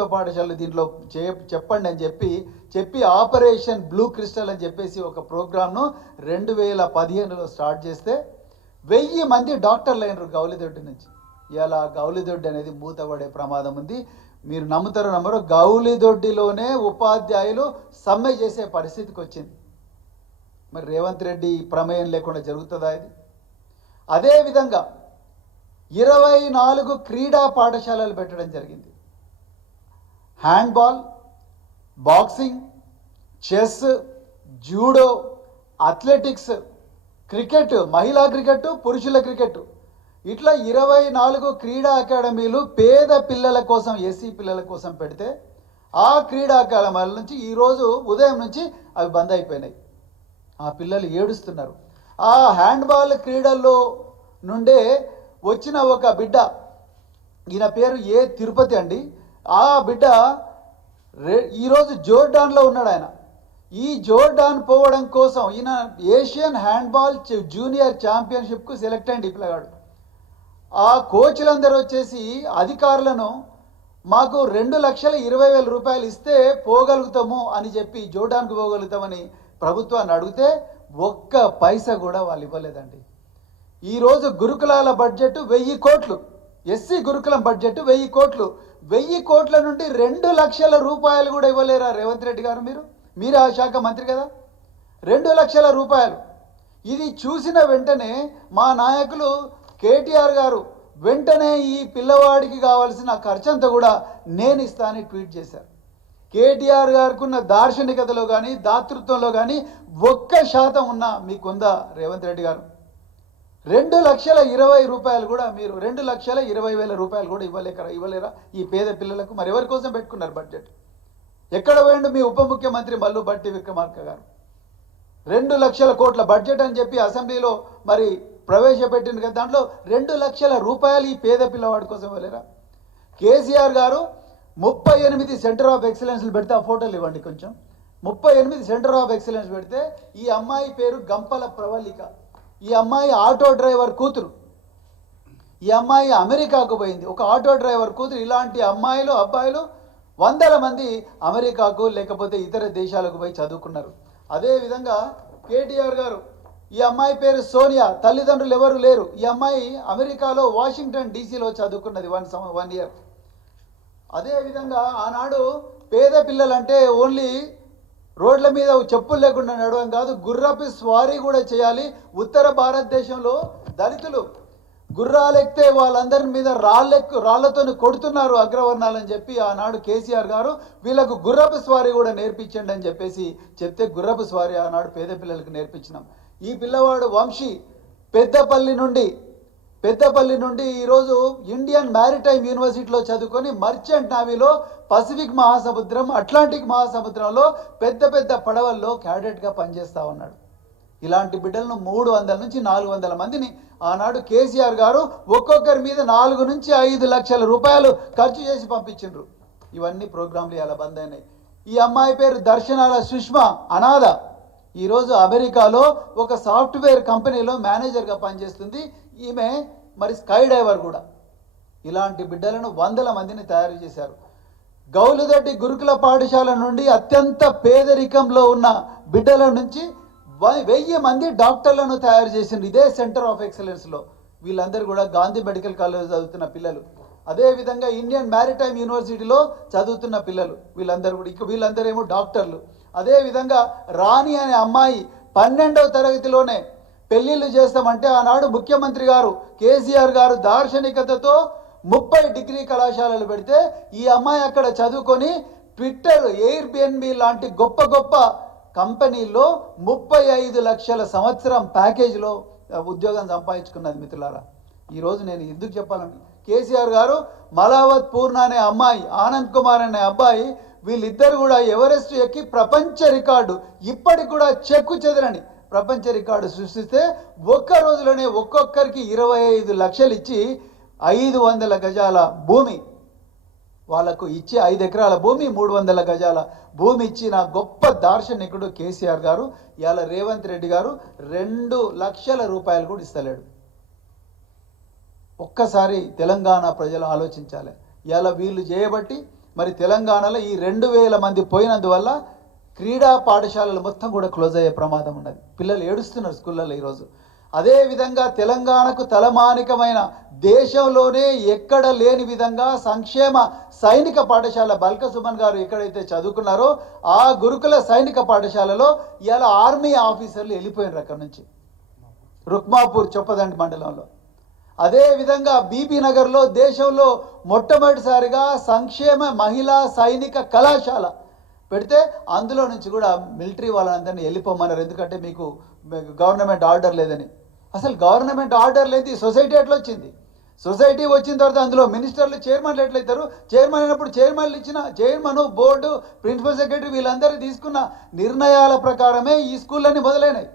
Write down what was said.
ప్రభుత్వ పాఠశాలలు దీంట్లో చెప్పండి అని చెప్పి ఆపరేషన్ బ్లూ క్రిస్టల్ అని చెప్పేసి ఒక ప్రోగ్రామ్ను 2015లో స్టార్ట్ చేస్తే 1000 మంది డాక్టర్లు అయినారు గౌలిదొడ్డి నుంచి. ఇలా గౌలిదొడ్డి అనేది మూతపడే ప్రమాదం ఉంది. మీరు నమ్ముతారో నమ్మరో, గౌలిదొడ్డిలోనే ఉపాధ్యాయులు సమ్మె చేసే పరిస్థితికి వచ్చింది. మరి రేవంత్ రెడ్డి ప్రమేయం లేకుండా జరుగుతుందా ఇది? అదేవిధంగా 24 క్రీడా పాఠశాలలు పెట్టడం జరిగింది. Handball, boxing, chess, judo, athletics, cricket, మహిళా క్రికెట్, పురుషుల క్రికెట్, ఇట్లా 24 క్రీడా అకాడమీలు పేద పిల్లల కోసం, ఎస్సీ పిల్లల కోసం పెడితే ఆ క్రీడా అకాడమీల నుంచి ఈరోజు ఉదయం నుంచి అవి బంద్ అయిపోయినాయి. ఆ పిల్లలు ఏడుస్తున్నారు. ఆ హ్యాండ్బాల్ క్రీడల్లో నుండే వచ్చిన ఒక బిడ్డ, ఈయన పేరు తిరుపతి అండి. ఆ బిడ్డ ఈరోజు జోర్డాన్లో ఉన్నాడు. ఆయన ఈ జోర్డాన్ పోవడం కోసం ఈయన ఏషియన్ హ్యాండ్బాల్ జూనియర్ ఛాంపియన్షిప్కు సెలెక్ట్ అయ్యింది. పిల్లగాడు ఆ కోచ్లందరూ వచ్చేసి అధికారులను మాకు 2,20,000 రూపాయలు ఇస్తే పోగలుగుతాము అని చెప్పి, జోర్డాన్కు పోగలుగుతామని ప్రభుత్వాన్ని అడిగితే ఒక్క పైసా కూడా వాళ్ళు ఇవ్వలేదండి. ఈరోజు గురుకులాల బడ్జెట్ 1000 కోట్లు, ఎస్సీ గురుకులం బడ్జెట్ 1000 కోట్లు. 1000 కోట్ల నుండి 2 లక్షల రూపాయలు కూడా ఇవ్వలేరా రేవంత్ రెడ్డి గారు? మీరు ఆ శాఖ మంత్రి కదా. 2 లక్షల రూపాయలు. ఇది చూసిన వెంటనే మా నాయకులు కేటీఆర్ గారు వెంటనే ఈ పిల్లవాడికి కావాల్సిన ఖర్చంతా కూడా నేను ఇస్తానని ట్వీట్ చేశారు. కేటీఆర్ గారికి ఉన్న దార్శనికతలో కానీ దాతృత్వంలో కానీ 1% ఉన్నా మీకుందా రేవంత్ రెడ్డి గారు? 2,20,000 రూపాయలు కూడా మీరు 2,20,000 రూపాయలు కూడా ఇవ్వలేరా ఈ పేద పిల్లలకు? మరి ఎవరి కోసం పెట్టుకున్నారు బడ్జెట్? ఎక్కడ పోయిండు మీ ఉప ముఖ్యమంత్రి మల్లు బట్టి విక్రమార్క గారు? 2 లక్షల కోట్ల బడ్జెట్ అని చెప్పి అసెంబ్లీలో మరి ప్రవేశపెట్టింది కదా, దాంట్లో 2 లక్షల రూపాయలు ఈ పేద పిల్లవాడి కోసం ఇవ్వలేరా? కేసీఆర్ గారు 38 సెంటర్ ఆఫ్ ఎక్సలెన్స్లు పెడితే ఆ ఫోటోలు ఇవ్వండి కొంచెం. 38 సెంటర్ ఆఫ్ ఎక్సలెన్స్ పెడితే ఈ అమ్మాయి పేరు గంపల ప్రవళిక. ఈ అమ్మాయి ఆటో డ్రైవర్ కూతురు. ఈ అమ్మాయి అమెరికాకు పోయింది, ఒక ఆటో డ్రైవర్ కూతురు. ఇలాంటి అమ్మాయిలు అబ్బాయిలు 100 మంది అమెరికాకు లేకపోతే ఇతర దేశాలకు పోయి చదువుకున్నారు. అదేవిధంగా కేటీఆర్ గారు, ఈ అమ్మాయి పేరు సోనియా, తల్లిదండ్రులు ఎవరు లేరు. ఈ అమ్మాయి అమెరికాలో వాషింగ్టన్ డీసీలో చదువుకున్నది 1 ఇయర్. అదేవిధంగా ఆనాడు పేద పిల్లలంటే ఓన్లీ రోడ్ల మీద చెప్పులు లేకుండా నడవడం కాదు, గుర్రపు స్వారీ కూడా చేయాలి. ఉత్తర భారతదేశంలో దళితులు గుర్రాలెక్కితే వాళ్ళందరి మీద రాళ్లతో కొడుతున్నారు అగ్రవర్ణాలని చెప్పి ఆనాడు కేసీఆర్ గారు వీళ్ళకు గుర్రపు స్వారీ కూడా నేర్పించండి అని చెప్పేసి చెప్తే గుర్రపు స్వారీ ఆనాడు పేద పిల్లలకు నేర్పించినాం. ఈ పిల్లవాడు వంశీ పెద్దపల్లి నుండి ఈరోజు ఇండియన్ మ్యారిటైమ్ యూనివర్సిటీలో చదువుకొని మర్చెంట్ నావీలో పసిఫిక్ మహాసముద్రం, అట్లాంటిక్ మహాసముద్రంలో పెద్ద పెద్ద పడవల్లో క్యాడెట్గా పనిచేస్తూ ఉన్నాడు. ఇలాంటి బిడ్డలను 300 నుంచి 400 మందిని ఆనాడు కేసీఆర్ గారు ఒక్కొక్కరి మీద 4 నుంచి 5 లక్షల రూపాయలు ఖర్చు చేసి పంపించిండ్రు. ఇవన్నీ ప్రోగ్రాంలు ఇలా బంద్ అయినాయి. ఈ అమ్మాయి పేరు దర్శనాల సుష్మ, అనాథ. ఈరోజు అమెరికాలో ఒక సాఫ్ట్వేర్ కంపెనీలో మేనేజర్గా పనిచేస్తుంది. ఈమె మరి స్కై డైవర్ కూడా. ఇలాంటి బిడ్డలను 100 మందిని తయారు చేశారు. గౌలిదొడ్డి గురుకుల పాఠశాల నుండి అత్యంత పేదరికంలో ఉన్న బిడ్డల నుంచి 1000 మంది డాక్టర్లను తయారు చేసింది ఇదే సెంటర్ ఆఫ్ ఎక్సలెన్స్లో. వీళ్ళందరూ కూడా గాంధీ మెడికల్ కాలేజ్ చదువుతున్న పిల్లలు. అదేవిధంగా ఇండియన్ మ్యారిటైమ్ యూనివర్సిటీలో చదువుతున్న పిల్లలు. వీళ్ళందరూ కూడా వీళ్ళందరూ ఏమో డాక్టర్లు. అదేవిధంగా రాణి అనే అమ్మాయి 12వ తరగతిలోనే పెళ్ళిళ్ళు చేస్తామంటే ఆనాడు ముఖ్యమంత్రి గారు కేసీఆర్ గారు దార్శనికతతో 30 డిగ్రీ కళాశాలలు పెడితే ఈ అమ్మాయి అక్కడ చదువుకొని ట్విట్టర్, ఎయిర్బిఎన్బి లాంటి గొప్ప గొప్ప కంపెనీల్లో 35 లక్షల సంవత్సరం ప్యాకేజీలో ఉద్యోగం సంపాదించుకున్నది. మిత్రులారా, ఈరోజు నేను ఎందుకు చెప్పాలని, కేసీఆర్ గారు మలావత్ పూర్ణ అనే అమ్మాయి, ఆనంద్ కుమార్ అనే అబ్బాయి, వీళ్ళిద్దరు కూడా ఎవరెస్ట్ ఎక్కి ప్రపంచ రికార్డు, ఇప్పటికి కూడా చెక్కు చెదరని ప్రపంచ రికార్డు సృష్టిస్తే ఒక్క రోజులోనే ఒక్కొక్కరికి 25 లక్షలు ఇచ్చి 500 గజాల భూమి వాళ్ళకు ఇచ్చి 5 ఎకరాల భూమి 300 గజాల భూమి ఇచ్చిన గొప్ప దార్శనికుడు కేసీఆర్ గారు. ఇవాళ రేవంత్ రెడ్డి గారు 2 లక్షల రూపాయలు కూడా ఇస్తలేడు. ఒక్కసారి తెలంగాణ ప్రజలు ఆలోచించాలి. ఇవాళ వీళ్ళు చేయబట్టి మరి తెలంగాణలో ఈ 2000 మంది పోయినందువల్ల క్రీడా పాఠశాలలు మొత్తం కూడా క్లోజ్ అయ్యే ప్రమాదం ఉన్నది. పిల్లలు ఏడుస్తున్నారు స్కూళ్ళల్లో ఈరోజు. అదేవిధంగా తెలంగాణకు తలమానికమైన దేశంలోనే ఎక్కడ లేని విధంగా సంక్షేమ సైనిక పాఠశాల బల్క సుమన్ గారు ఎక్కడైతే చదువుకున్నారో ఆ గురుకుల సైనిక పాఠశాలలో ఇలా ఆర్మీ ఆఫీసర్లు వెళ్ళిపోయినారు అక్కడి నుంచి, రుక్మాపూర్ చొప్పదండి మండలంలో. అదేవిధంగా బీబీ నగర్లో దేశంలో మొట్టమొదటిసారిగా సంక్షేమ మహిళా సైనిక కళాశాల పెడితే అందులో నుంచి కూడా మిలిటరీ వాళ్ళందరినీ వెళ్ళిపోమన్నారు. ఎందుకంటే మీకు గవర్నమెంట్ ఆర్డర్ లేదని. అసలు గవర్నమెంట్ ఆర్డర్ లేదు, సొసైటీ ఎట్లా వచ్చింది? సొసైటీ వచ్చిన తర్వాత అందులో మినిస్టర్లు చైర్మన్లు ఎట్లయితారు? చైర్మన్ అయినప్పుడు చైర్మన్లు ఇచ్చిన చైర్మన్, బోర్డు, ప్రిన్సిపల్ సెక్రటరీ వీళ్ళందరూ తీసుకున్న నిర్ణయాల ప్రకారమే ఈ స్కూళ్ళన్నీ మొదలైనాయి.